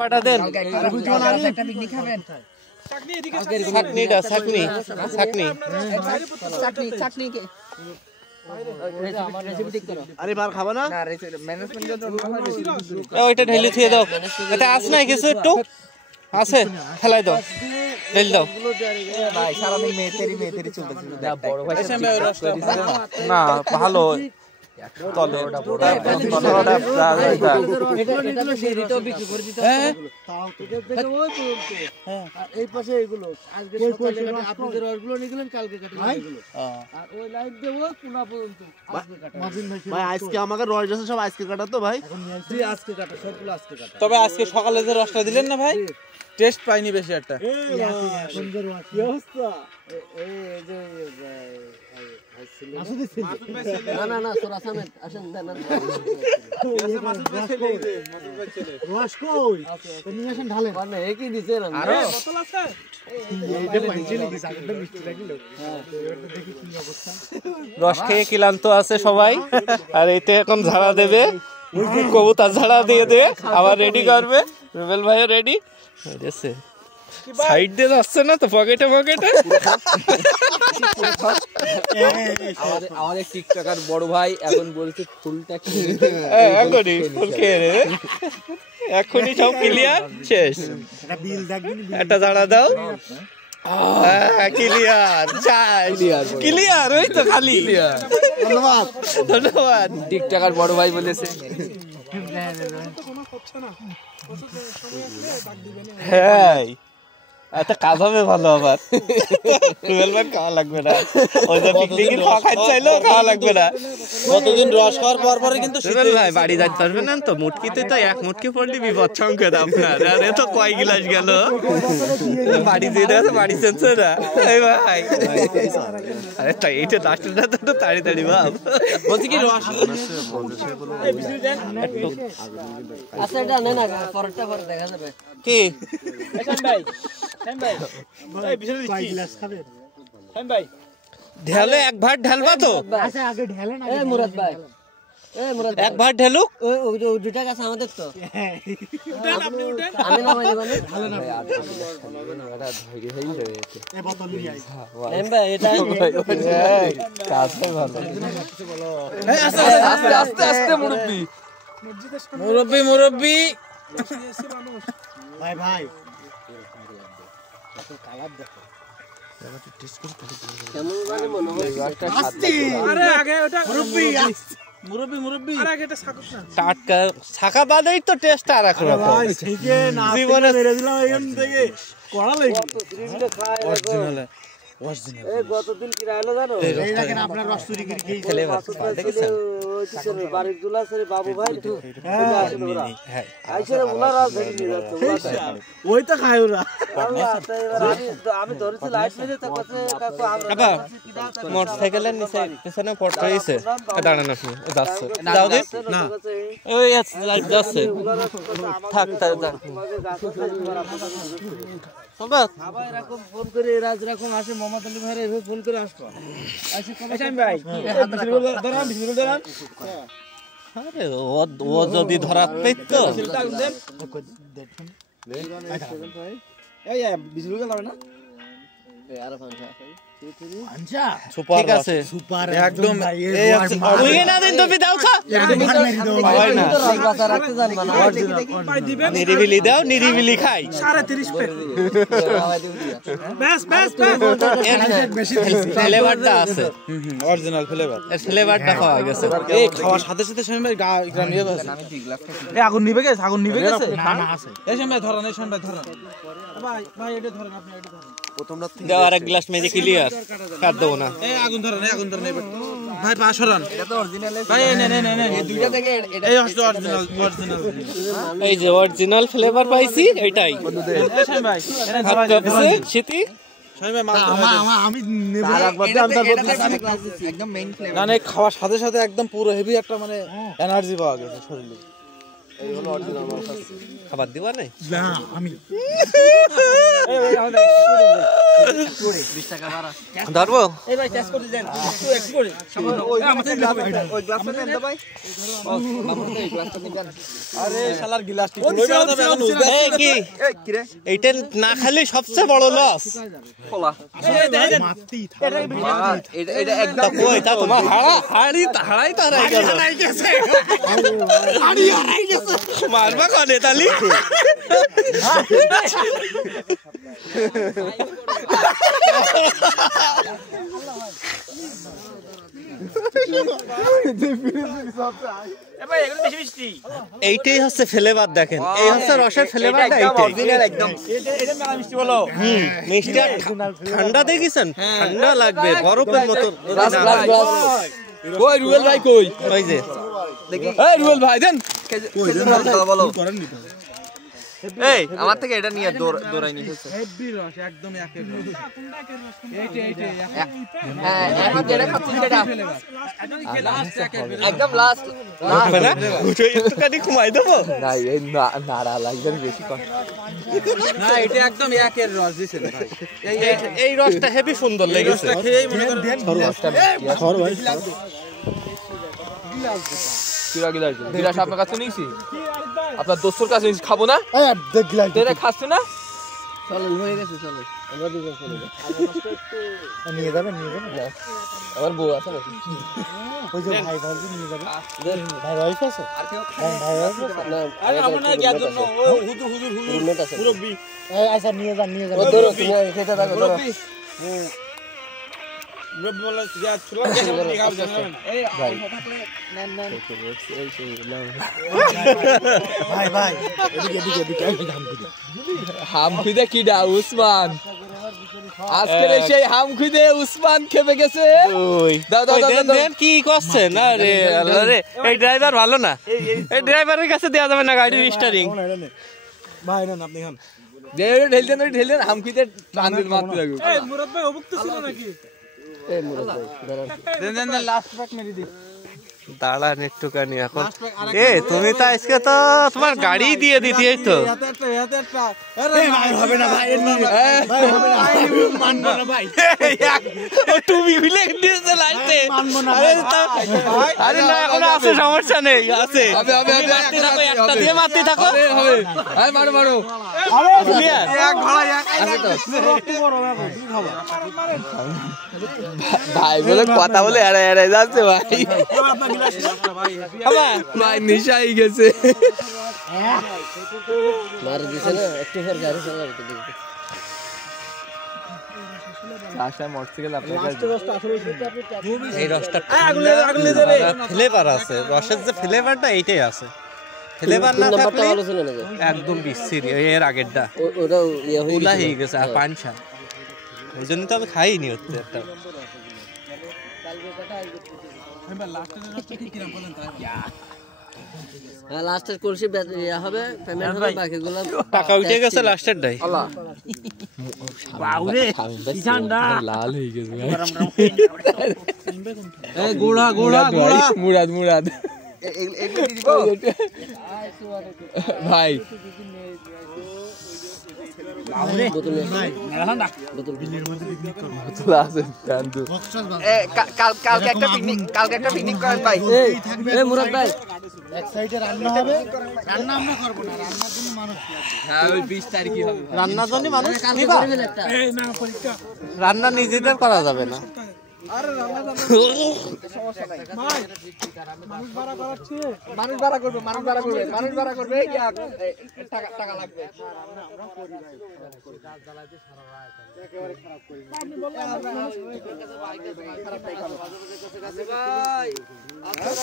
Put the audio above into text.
পাটা দেন একটা পিকনিক খাবেন চাটনি কে আরে বার খাবো না ওইটা ঢেলে থুয়ে দাও এটা আস নাই কিছু একটু আছে ফেলাই দাও ঢেলে দাও ভাই সারাদিন মেয়েতেরি চলতেছে না ভালো আজকে আমাকে রস আছে সব আজকে কাটা তো ভাই আজকে কাটা সবগুলো আজকে কাটা তবে আজকে সকালে যে রসটা দিলেন না ভাই টেস্ট পাইনি বেশি একটা কি অবস্থা না তোর আসামে আসেন রস কই নিয়ে আসেন ঢালে মানে একই দিছে না আরো বোতল আছে রস খেয়ে ক্লান্ত আছে সবাই আর এইটা এখন ঝাড়া দেবে কবুতর ঝাড়া দিয়ে দিয়ে আবার রেডি করবে রুবেল ভাইও রেডি হয়েছে সাইড দিয়ে যাচ্ছে না তো পকেটে আমাদের টিকটকার বড় ভাই এখন বলছে ফুলটা এখনই ফুল খেয়ে রে এখনই সব ক্লিয়ার শেষ একটা ঝাড়া দাও ক্লিয়ার ওই তো খালি ধন্যবাদ টিকটকার বড় ভাই বলেছে হ্যাঁ একটা কাজ হবে ভালো আবার খাওয়া লাগবে না ওই যে পিকনিকের খাওয়া খাইতে চাইলেও খাওয়া লাগবে না কতদিন রস খাওয়ার পর পরে কিন্তু ভাই বাড়ি যাইতে পারবেন না তো মুটকিতে তো এক মুটকি পড়লে বিপদ সংকেত আপনার আরে তো কয় গিলাস গেল বাড়ি দিয়ে দেওয়া বাড়ি চেনছে না ভাই আরে তাই এইটা লাস্টটা তো তাড়াতাড়ি ভাব বলছি কি রস আচ্ছা এটা নেন না পরেরটা পরে দেখা যাবে কি ঢেলে এক ভাট ঢালবা তো মুরাদ ভাই এক ভাট ঢেলুক দুটা গাছ আমাদের তো আমি নামাই দেব আস্তে আস্তে মুরব্বি ভাই ভাই কালার দেখো টাটকা ছাকা বাদেই তো টেস্ট আর এক রকম জীবনে মেরে দিলাম এখান থেকে কড়া লাগে গতদিন কি রাইলো জানো এই দেখেন আপনার রস চুরি করে খেয়ে ছেলে দেখেছেন বাড়ির দুলা সরে বাবু ভাই আইসরে ওনারা ধরে নিয়ে যাচ্ছে ওই তো খায় ওরা আমি ধরেছি লাইট মেরে তো কাছে কাকু আমরা মোটরসাইকেলের নিচে পিছনে পড়ে রয়েছে দাঁড়ান আপনি যাচ্ছে যাও দে না ওই লাইট যাচ্ছে থাক সবাই এরকম ফোন করে রাজ রকম আসে মোহাম্মদ আলী ভাই এভাবে ফোন করে আসতো আরে ও যদি ধরাত পেতো ঠিক আছে একদম নিরিবিলি দাও নিরিবিলি খাই ফ্লেভারটা আছে অরিজিনাল ফ্লেভার এর ফ্লেভারটা পাওয়া গেছে এই খাওয়ার সাথে সাথে সময় গ্রাম নিয়ে গেছে এই আগুন নিভে গেছে না না আছে এই সময় ধরেন ভাই ভাই এটা ধরেন আপনি এটা ধরেন প্রথমটা দাও আর এক গ্লাস মেজে ক্লিয়ার কাট দাও না এই আগুন ধরেন ভাই পা সরান এটা তো অরিজিনাল ভাই নে এই দুইটা থেকে এই অরিজিনাল এই যে অরিজিনাল ফ্লেভার পাইছি এইটাই এই শাইন ভাই এটা ধরে শীতি শাইন ভাই আমি নেব আর একবার একদম মেইন ফ্লেভার না খাওয়ার সাথে সাথে একদম পুরো হেভি একটা মানে এনার্জি পাওয়া গেছে শরীরে এই হলো অরিজিনাল মাছ খাবার দিবা না আমি ধরবো এইটা না খালি সবচেয়ে বড় লস তোমার হারাই গেছে মারবা কনে তালি এইটাই হচ্ছে ফ্লেভার দেখেন এই হচ্ছে রসের ফ্লেভারটা একদম মিষ্টি আর ঠান্ডা দেখেছেন ঠান্ডা লাগবে বরফের মতো কই রুবেল ভাই কই ওই যে এই রুবেল ভাই দেন বলো এই আমার থেকে এটা নিয়ে দৌড়াই নিয়ে হেভি রস একদম একের রস হ্যাঁ এখন যেটা খাচ্ছি সেটা একদম লাস্ট না একটুখানি ঘুমাই দেবো না এই নাড়া লাগবে বেশি কষ্ট না এটা একদম একের রস দিছেন ভাই এই রসটা হেভি সুন্দর লেগেছে খেয়েই মনে করেন গিলাস আপনার কাছে নিয়েছি আপনার দোস্তর কাছে খাবো না খাচ্ছি না চলেন হয়ে গেছে চলেন আমরা দুজন চলে যাই নিয়ে যাবেন আমার বউ আছে নাকি ওই যে ভাই ভাই নিয়ে যাবেন ভাই ওয়াইফ আছে ভাই ওয়াইফ আছে না আরে আমরা না গিয়ার জন্য হুজুর মুরব্বি আচ্ছা নিয়ে যান ধরো তুমি খেতে থাকো ধরো মুরব্বি বলে যা ছোলা কে খাও জানেন এই থাকলে নেন ভাই ভাই এদিকে হাম খুদে কিডা উসমান আজকে সেই হাম খুদে উসমান খেপে গেছে ওই দাও দেন কি করছেন আরে আল্লাহ রে এই ড্রাইভার ভালো না এই ড্রাইভারের কাছে দেয়া যাবে না গাড়ির স্টারিং ভাই নেন আপনি খান ঢেলতেন হাম খুদে টানতে মারতে লাগবে এই মুরাদ ভাই অবুক্ত ছিল নাকি এই মুরাদ ভাই দেন লাস্ট প্যাক মেরে দি দাঁড়ান একটুখানি এখন এ তুমি তো আজকে তো তোমার গাড়ি দিয়ে দিতে তো আরে ভাই হবে না ভাই ভাই হবে না মানবো না ভাই ও তুমি মিলে দিয়েছে লাস্টে আরে না এখন আছে সমস্যা নেই আছে একটা দিয়ে মারতে থাকো মারো এক ঘোড়া ভাই বলে কথা বলে এড়ে যাচ্ছে ভাই ভাই নিশাই গেছে মার দিছে না একটু পর গাড়ি চালাতে দিতে আশায় মোটরসাইকেল আপনার এই রসটা ফ্লেভার আছে রসের যে ফ্লেভারটা এইটাই আছে ফ্লেভার না থাকলে একদম বিচ্ছিরি এর আগেরটা ওটা উলা হয়ে গেছে আর পানসা ওই জন্য তো আমি খাইনি হচ্ছে একটা লাস্টের কলসি হবে পেমেন্ট হবে বাকিগুলো টাকা উঠে গেছে লাস্টের ডাই বাউরে কি ঠান্ডা লাল হয়ে গেছে এই গোড়া মুরাদ ভাই কালকে একটা পিকনিক করেন ভাই এই মুরাদ ভাই এক সাইডে রান্না হবে রান্না আমরা করব না রান্নার জন্য মানুষ হ্যাঁ ওই 20 তারিখই হবে রান্নার জন্য মানুষ নিবা রান্না নিজেদের করা যাবে না আরে রান্না যাবে সমস্যা নাই ভাই মানুষ ভাড়া করাচ্ছি মানুষ ভাড়া করবে এই টাকা লাগবে রান্না আমরা করি ভাই কাজ জ্বালাইতে সারা রাত একেবারে খারাপ করি আপনি বললেন খারাপ ভাই আপনারা